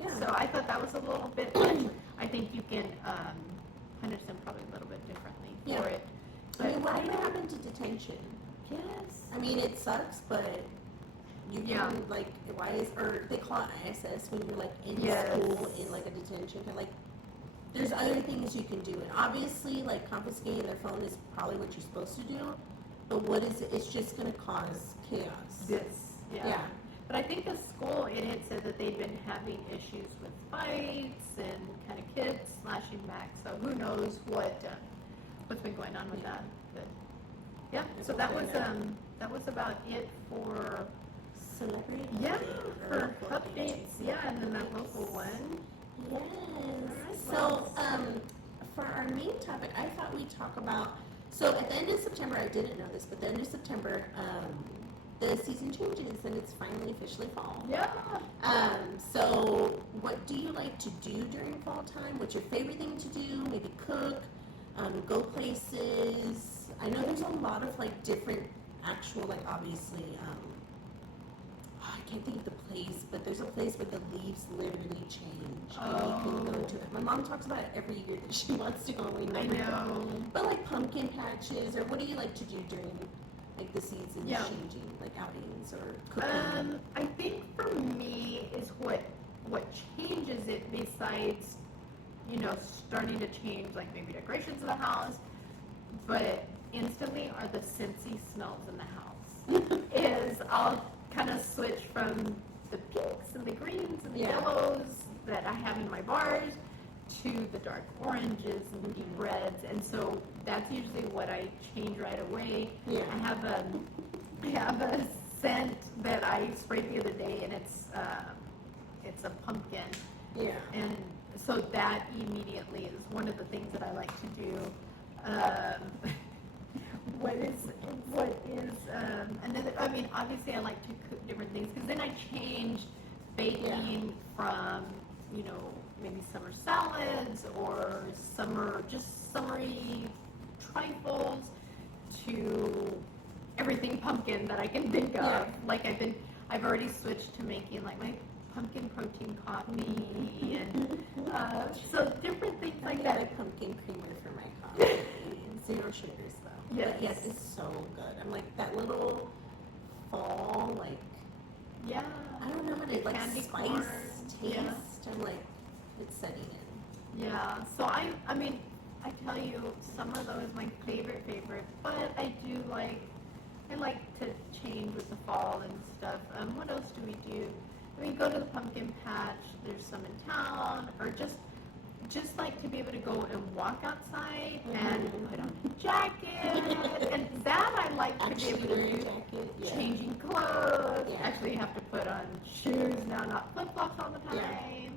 Yeah. So I thought that was a little bit much. I think you can punish them probably a little bit differently for it. But I mean, what happened to detention? Yes. I mean, it sucks, but you can, like, or they call it ISS when you're, like, in school in, like, a detention. Like, there's other things you can do. And obviously, like, confiscating their phone is probably what you're supposed to do. But what is it? It's just going to cause chaos. Yeah. But I think the school, it had said that they'd been having issues with fights and kind of kids slashing back. So who knows what's been going on with that. But yeah, so that was about it for celebrity. Yeah, for updates. Yeah, and then that local one. Yes. So, for our main topic, I thought we'd talk about. So, at the end of September, I didn't know this, but the end of September, the season changes and it's finally officially fall. Yeah. So, what do you like to do during fall time? What's your favorite thing to do? Maybe cook, go places. I know there's a lot of like different actual, like obviously, I can't think of the place, but there's a place where the leaves literally change. And you can go to it. My mom talks about it every year that she wants to go. And I know. But like pumpkin patches, or what do you like to do during like the season changing, like outings or cooking? I think for me is what changes it besides, starting to change like maybe decorations of the house, but instantly are the scentsy smells in the house. Is I'll kind of switch from the pinks and the greens and the yellows that I have in my bars to the dark oranges and the deep reds, and so that's usually what I change right away. Yeah. I have a scent that I sprayed the other day, and it's a pumpkin. Yeah. And so that immediately is one of the things that I like to do. Another? I mean, obviously, I like to cook different things because then I change baking from maybe summer salads or summery trifles to everything pumpkin that I can think of. Like I've already switched to making like my pumpkin protein coffee and so different things like that. A pumpkin creamer for my coffee. 0 sugars though. Yes. But yes, it's so good. I'm like that little fall, like I don't know what it like candy spice corn. taste. Yeah. I'm like it's setting in. Yeah. So I mean, I tell you, summer though is my favorite, but I like to change with the fall and stuff. What else do we do? We go to the pumpkin patch. There's some in town, or just like to be able to go and walk outside and put on a jacket, and that I like to be able to do. Changing clothes. Yeah. Actually, you have to put on shoes now, not flip flops all the time.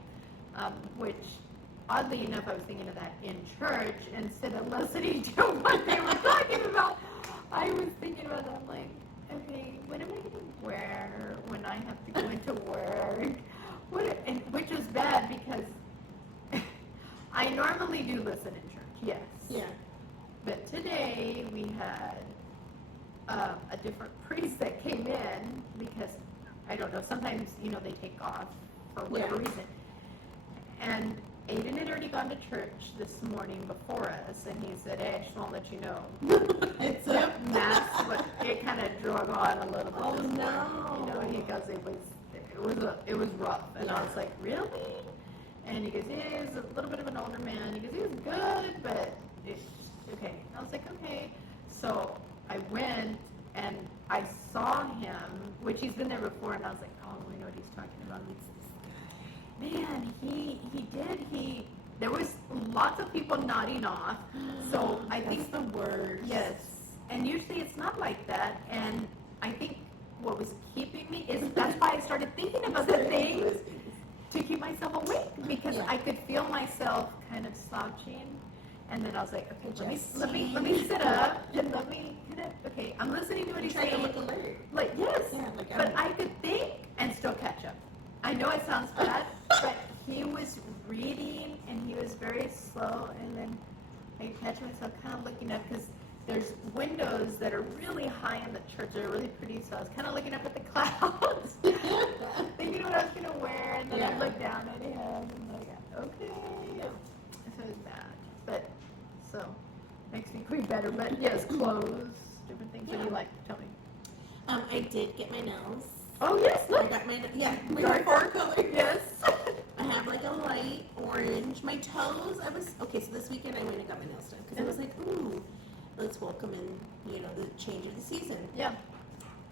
Which, oddly enough, I was thinking of that in church instead of listening to what they were talking about. I was thinking about that. I'm like, okay, what am I going to wear when I have to go into work? Which is bad because I normally do listen in church, yes. Yeah. But today we had a different priest that came in because, I don't know, sometimes, they take off for whatever reason. And Aiden had already gone to church this morning before us, and he said, hey, I just want to let you know. It's and that's what, it kind of drug on a little bit. Oh, this no. morning, he goes, it was rough. And I was like, really? And he goes, yeah, he's a little bit of an older man. He goes, he was good, but it's okay. I was like, okay. So I went and I saw him, which he's been there before, and I was like, oh, I know what he's talking about. Man, there was lots of people nodding off. So I think the word. Yes. And usually it's not like that. And I think what was keeping me is that's why I started thinking about the things to keep myself awake, because I could feel myself kind of slouching, and then I was like, okay, let me sit up and let me kind of, okay, I'm listening to what he's saying. To look alert. Like, yes, but I could think and still catch up. I know it sounds bad, but he was reading and he was very slow, and then I catch myself kind of looking up because there's windows that are really high in the church. They're really pretty, so I was kind of looking up at the clouds, thinking what I was going to wear, and then I looked down at him, and I'm like, okay. So it's bad. But, so, next week will be better. But, yes, clothes, different things. What do you like? Tell me. I did get my nails. Oh, yes, I look. got my, Dark color. Yes. I have like a light orange. My toes, okay, so this weekend I went and got my nails done because I was like, ooh, let's welcome in, the change of the season. Yeah.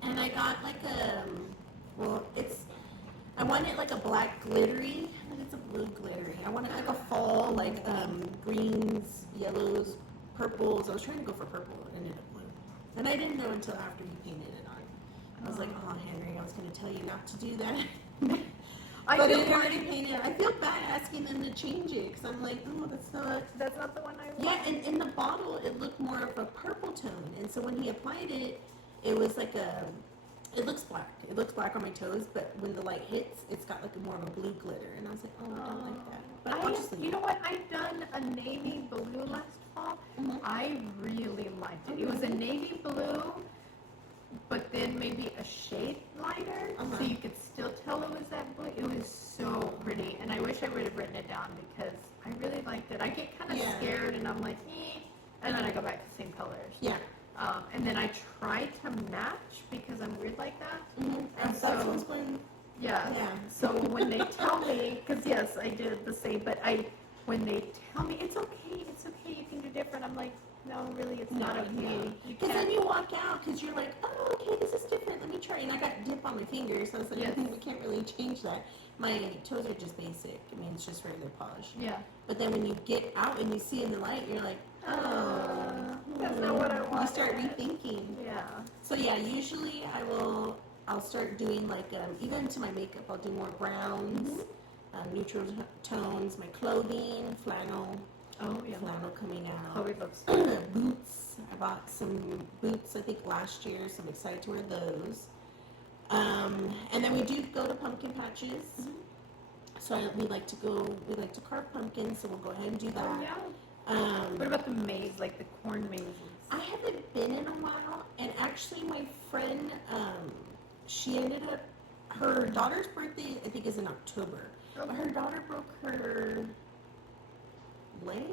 And I got like I wanted like a black glittery, I think it's a blue glittery. I wanted like a fall, like greens, yellows, purples. I was trying to go for purple. It ended up blue. And I didn't know until after he painted it on. I was like, oh, Henry, I was going to tell you not to do that. But it already painted. I feel bad asking them to change it because I'm like, oh, that's not the one I want. Yeah, and in the bottle, it looked more of a purple tone. And so when he applied it, it was like it looks black. It looks black on my toes, but when the light hits, it's got like more of a blue glitter. And I was like, oh, I don't like that. But you know what? I've done a navy blue last fall. Mm-hmm. I really liked it. It was a navy blue, but then maybe a shade lighter, so you could still tell it was that blue. It was so pretty, and I wish I would have written it down because I really liked it. I get kind of scared, and I'm like, and then I go back to the same colors. Yeah. And then I try to match because I'm weird like that. Mm-hmm. And so, yeah. So when they tell me, because yes, I did the same, but when they tell me it's okay, you can do different, I'm like, no, really, it's not okay. Because then you walk out because you're like, oh, okay, this is different. Let me try. And I got dip on my fingers, so I was like, we can't really change that. My toes are just basic. I mean, it's just regular polish. Yeah. But then when you get out and you see in the light, you're like, that's not what I want. You start rethinking. Yeah. So yeah, usually I'll start doing like, even to my makeup, I'll do more browns, neutral tones, my clothing, flannel. Oh, yeah. Flannel coming out. Chloe looks boots. I bought some boots, I think, last year, so I'm excited to wear those. And then we do go to pumpkin patches. Mm-hmm. So we like to carve pumpkins, so we'll go ahead and do that. Oh, yeah. What about the maze, like the corn mazes? I haven't been in a while, and actually my friend, she ended up, her daughter's birthday, I think, is in October. Okay. Her daughter broke her leg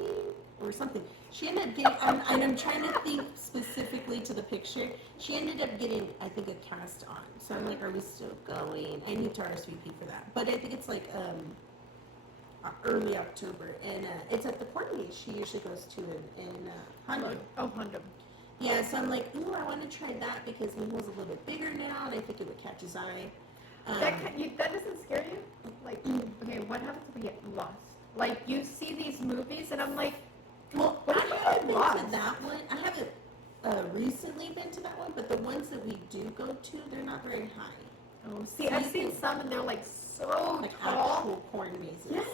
or something. She ended up getting, and I'm trying to think specifically to the picture, she ended up getting, I think, a cast on. So I'm like, are we still going? I need to RSVP for that. But I think it's like early October, and it's at the corn maze she usually goes to in Hondo. Oh, Hondo. Yeah, so I'm like, ooh, I want to try that because Mijo's a little bit bigger now, and I think it would catch his eye. That doesn't scare you? Like, okay, what happens if we get lost? Like, you see these movies, and I'm like, well, I haven't been to that one. I haven't recently been to that one, but the ones that we do go to, they're not very high. Oh, see, I've seen some, and they're like so like tall. Actual corn mazes. Yes.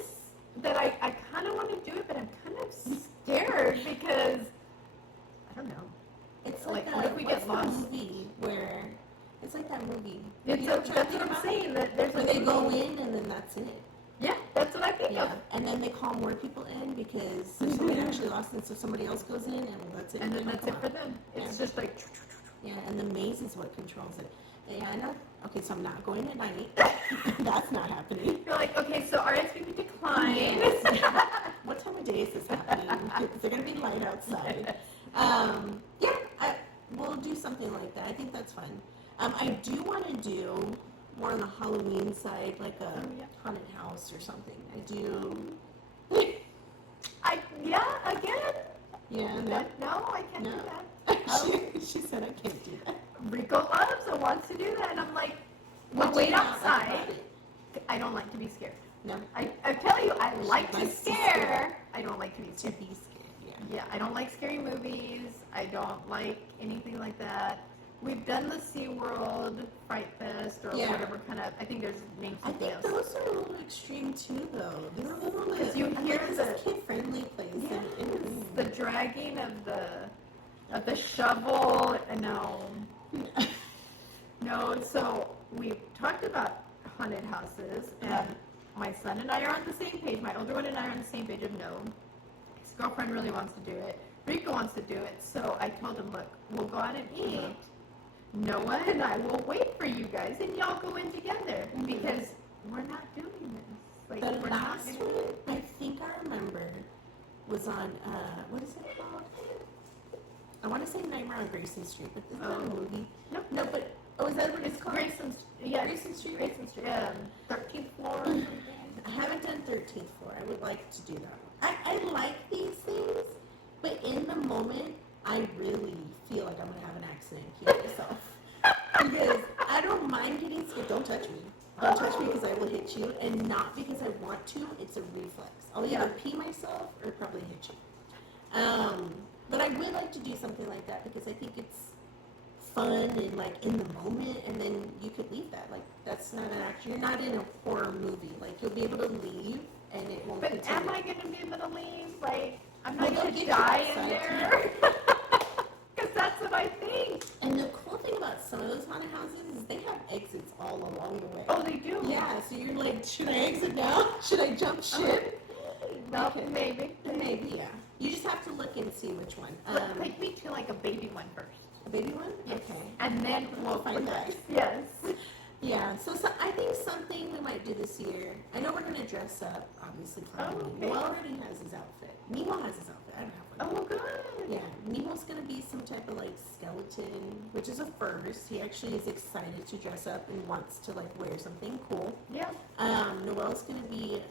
That I kind of want to do it, but I'm kind of scared because, I don't know. It's like what if we get lost? Movie where it's like that movie. That's what I'm saying. That there's where they go in and then that's it. Yeah, that's what I think of. And then they call more people in because there's somebody actually lost, and so somebody else goes in, and that's it. And then that's it for them. It's just like. Yeah, and the maze is what controls it. Yeah, I know. Okay, so I'm not going at night. That's not happening. You're like, okay, so RSVP declined. Yes. What time of day is this happening? Is there going to be light outside? We'll do something like that. I think that's fun. I do want to do more on the Halloween side, like a haunted house or something. I do. Again? Yeah. No, I can't do that. She said I can't do that. Rico loves and wants to do that, and I'm like, we'll wait outside. I don't like to be scared. No. I tell you, I like to scare. I don't like to be scared. Yeah, I don't like scary movies. I don't like anything like that. We've done the SeaWorld Fright Fest or whatever kind of, I think there's names I think else. those are a little extreme too, though. They're a little bit, you hear the kid-friendly place. Yeah, the dragging of the shovel. No. No, so we've talked about haunted houses, and my son and I are on the same page. My older one and I are on the same page of no. His girlfriend really wants to do it. Rico wants to do it. So I told him, look, we'll go out and eat. Noah and I will wait for you guys, and y'all go in together because we're not doing this. Like, the we're last not one, I think I remember, was on, what is it called? I want to say Nightmare on Grayson Street, but this is not a movie. No, but, is that what it's called? Grayson Street. 13th floor or something. I haven't done 13th floor. I would like to do that. I like these things, but in the moment, I really feel like I'm going to have an accident and kill myself. Because I don't mind getting scared. Don't touch me. Don't touch me because I will hit you. And not because I want to. It's a reflex. I'll either pee myself or probably hit you. But I would like to do something like that because I think it's fun and like in the moment, and then you could leave that. Like that's not an action. You're not in a horror movie. Like you'll be able to leave, and it won't. But continue. am I going to be able to leave? Like, I'm not Well, going they'll to get you die in outside, there. Because that's what I think. And the cool thing about some of those haunted houses is they have exits all along the way. Oh, they do? Yeah, so you're like, should I exit now? Should I jump ship? No, Okay. maybe. Maybe, yeah. You just have to look and see which one. Take me to like a baby one first. A baby one? Yes. Okay. And then we'll find that. Yes. Yeah, so I think something we might do this year. I know we're going to dress up, obviously, for Halloween. okay. Noel already has his outfit. Nemo has his outfit. I don't have one. Oh, good. Yeah, Nemo's going to be some type of like skeleton, which is a first. He actually is excited to dress up and wants to like wear something cool. Yeah. Noel's going to be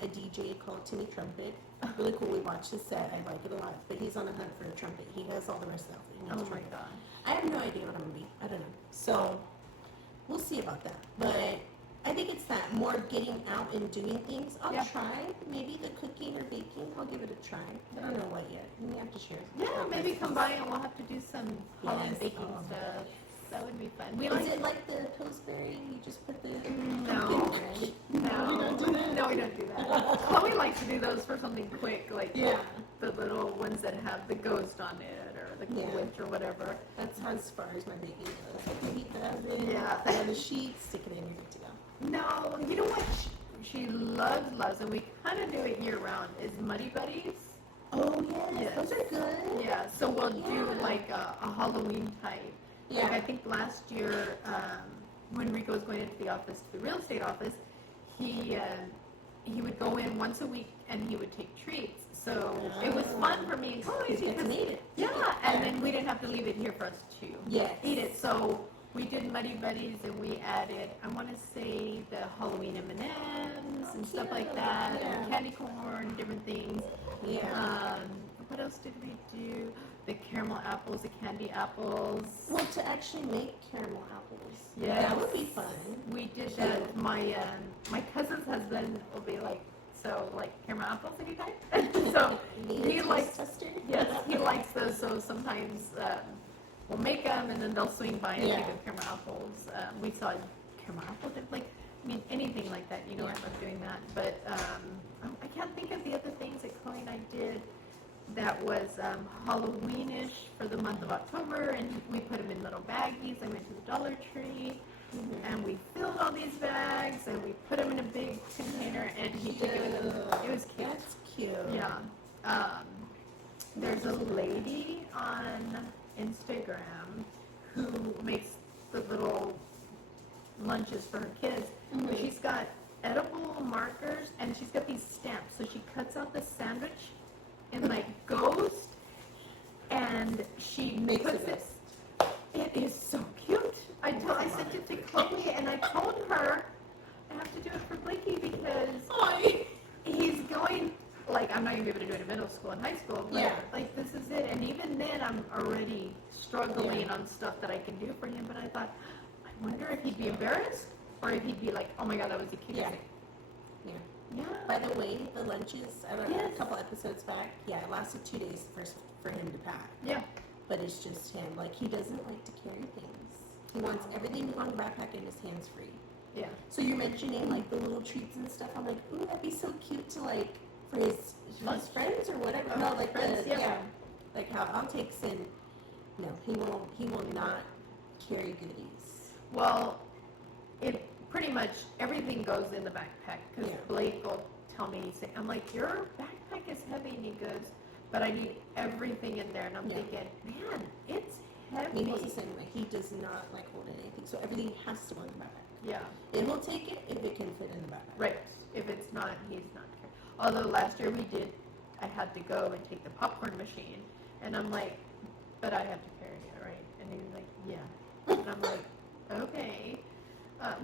a DJ called Timmy Trumpet. Really cool. We watched his set. I like it a lot. But he's on a hunt for a trumpet. He has all the rest of the outfit. He needs Oh a my trumpet. god. I have no idea what I'm going to be. I don't know. So we'll see about that. But I think it's that more getting out and doing things. I'll try. Maybe the cooking or baking. I'll give it a try. I don't know what yet. We have to share. Yeah, maybe come by and we'll have to do some Halloween baking Oh. stuff. That would be fun. Is it like the Pillsbury? You just put the No. No. We don't do that? No, we don't do that. Chloe likes to do those for something quick, like Yeah. the little ones that have the ghost on it or the Yeah. witch or whatever. That's as far as my baking goes. Like you heat the oven, Yeah. put on the sheets, stick it in, you're good to go. No, you know what she loves, and we kind of do it year round, is Muddy Buddies. Oh yes, Yes. those are good. Yeah, so we'll do Yeah. like a Halloween type. Yeah. Like I think last year, when Rico was going into the office, the real estate office, he would go in once a week and he would take treats. So it was fun for me and Chloe You get to eat it. yeah, and then we didn't have to leave it here for us to Yes. eat it. So we did Muddy Buddies and we added, I want to say, the Halloween M&Ms and stuff like that, Yeah. and candy corn, different things. Yeah. What else did we do? The caramel apples, the candy apples. Well, to actually make caramel apples. Yes. That would be fun. We did that. My cousin's husband will be like, so like caramel apples anytime. So he likes tester. yes, he likes those. So sometimes we'll make them and then they'll swing by and Yeah. pick up caramel apples. We saw caramel apples, like I mean anything like that. You know, I love doing that. But I can't think of the other things that Chloe and I did. That was Halloweenish for the month of October, and we put them in little baggies. I went to the Dollar Tree, and we filled all these bags, and we put them in a big container, and he took it with him. It was cute. That's cute. Yeah. There's a lady on Instagram who makes the little lunches for her kids. But she's got edible markers, and she's got these stamps. So she cuts out the sandwich in like ghost, and she Makes puts it. It is so cute. I sent it to Chloe, and I told her I have to do it for Blakey because he's going. Like I'm not gonna be able to do it in middle school and high school, but like this is it. And even then, I'm already struggling on stuff that I can do for him. But I thought, I wonder if he'd be embarrassed or if he'd be like, oh my god, that was the cutest thing. Yeah. Yeah. By the way, the lunches, I don't know, Yes. a couple episodes back, it lasted 2 days for him to pack. Yeah. But it's just him. Like, he doesn't like to carry things. He wants everything on the backpack and his hands free. Yeah. So you're mentioning, like, the little treats and stuff. I'm like, ooh, that'd be so cute to, like, for his friends or whatever. No, like, friends, yeah. Like, how I'll take Sin. No, he will not carry goodies. Well, it pretty much everything goes in the backpack because Blake will tell me, I'm like, your backpack is heavy and he goes, but I need everything in there. And I'm thinking, man, it's heavy. He the same way. He does not like holding anything, so everything has to go in the backpack. Yeah. It will take it if it can fit in the backpack. Right. If it's not, he's not. Although last year I had to go and take the popcorn machine, and I'm like, but I have to carry it, right? And he was like, yeah. And I'm like, okay.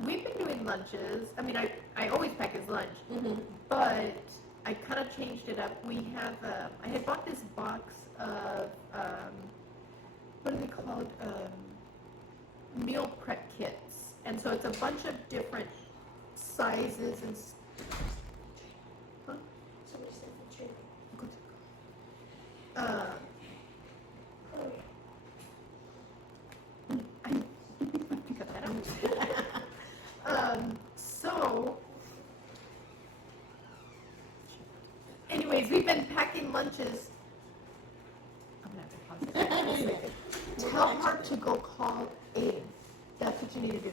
We've been doing lunches. I mean, I always pack his lunch, but I kind of changed it up. We have, I had bought this box of, what are they called? Meal prep kits. And so it's a bunch of different sizes and If we've been packing lunches, I'm gonna have to pause it. Tell Mark to go call Aiden. That's what you need to do.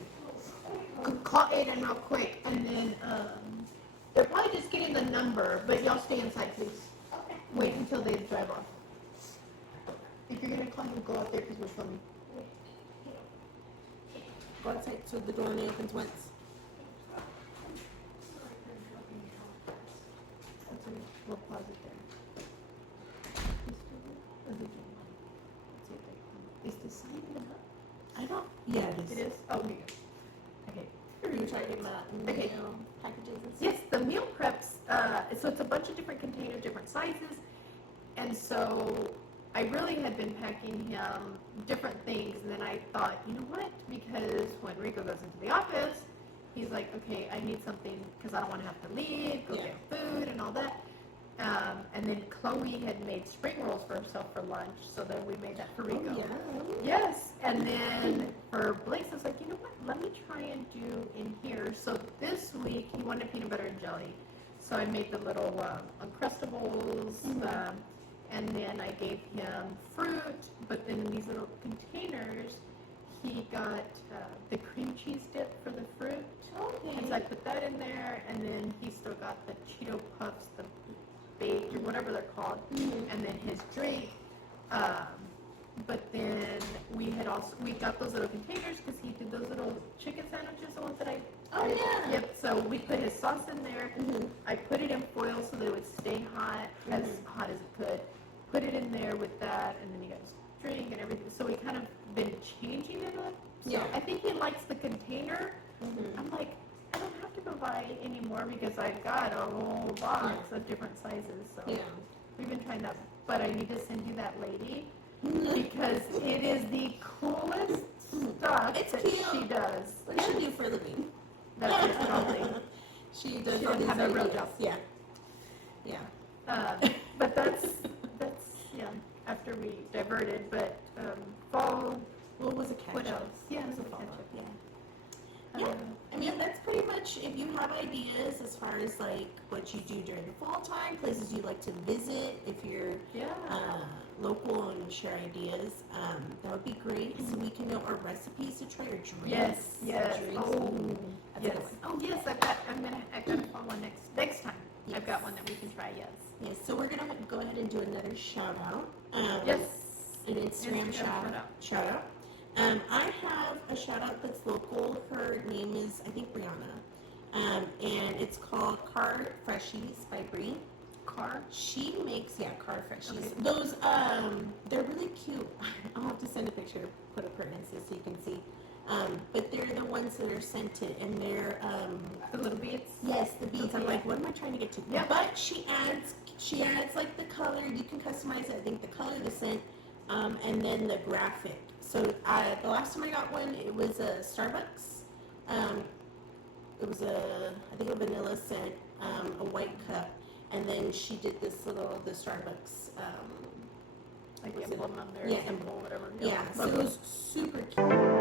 Call Aiden real quick, and then they're probably just getting the number, but y'all stay inside, please. Okay. Wait until they drive off. If you're gonna call him, go out there because we're filming. Go outside so the door only opens once. We'll pause it there. Is the sign in the book? I don't. Yeah, it is. It is? Oh, here you go. Okay. You're talking about Okay. packages and stuff? Yes, the meal preps, so it's a bunch of different containers, different sizes, and so I really had been packing him different things, and then I thought, you know what, because when Rico goes into the office, he's like, okay, I need something, because I don't want to have to leave, go get food, and all that. And then Chloe had made spring rolls for herself for lunch, so then we made that for Rico. Oh, yeah. Yes, and then for Blaze, I was like, you know what, let me try and do in here. So this week, he wanted peanut butter and jelly. So I made the little Uncrustables, and then I gave him fruit, but then in these little containers, he got the cream cheese dip for the fruit. Okay. And so I put that in there, and then he still got the Cheeto Puffs, the baked, or whatever they're called, and then his drink. But then we got those little containers because he did those little chicken sandwiches, the ones that I. Oh, yeah. Yep. So we put his sauce in there. I put it in foil so that it would stay hot, as hot as it could. Put it in there with that, and then he got his drink and everything. So we kind of been changing it up. So I think he likes the container. I'm like, I don't have to go buy any more because I've got a whole box of different sizes. So we've been trying that. But I need to send you that lady because it is the coolest stuff she does. What does she do for a living? That's just totally. She does She all doesn't these have a real ideas. job. Yeah. But that's after we diverted. But fall. What was a catch What up? else? Yeah, It was a catch follow-up. up. Yeah. I mean, that's pretty much, if you have ideas as far as like what you do during the fall time, places you like to visit, if you're local and share ideas, that would be great. So we can know our recipes to try our drinks. Yes. Drinks. That's a good one. Oh yes, I got to find one next time. Yes. I've got one that we can try. Yes. Yes, so we're gonna go ahead and do another shout out. Yes. An Instagram shout out. I have a shout out that's local. Her name is, I think, Brianna. And it's called Car Freshies by Bree. She makes, Car Freshies. Okay. Those, they're really cute. I'll have to send a picture, put up her Insta so you can see. But they're the ones that are scented, and they're, The little beads? Yes, the beads. I'm like, what am I trying to get to? Yeah. But she adds like the color. You can customize it. I think the color, the scent, and then the graphic. So the last time I got one, it was a Starbucks. It was I think a vanilla scent, a white cup, and then she did the Starbucks. Like the emblem on there. Yeah, emblem, whatever. Yeah, so it was super cute.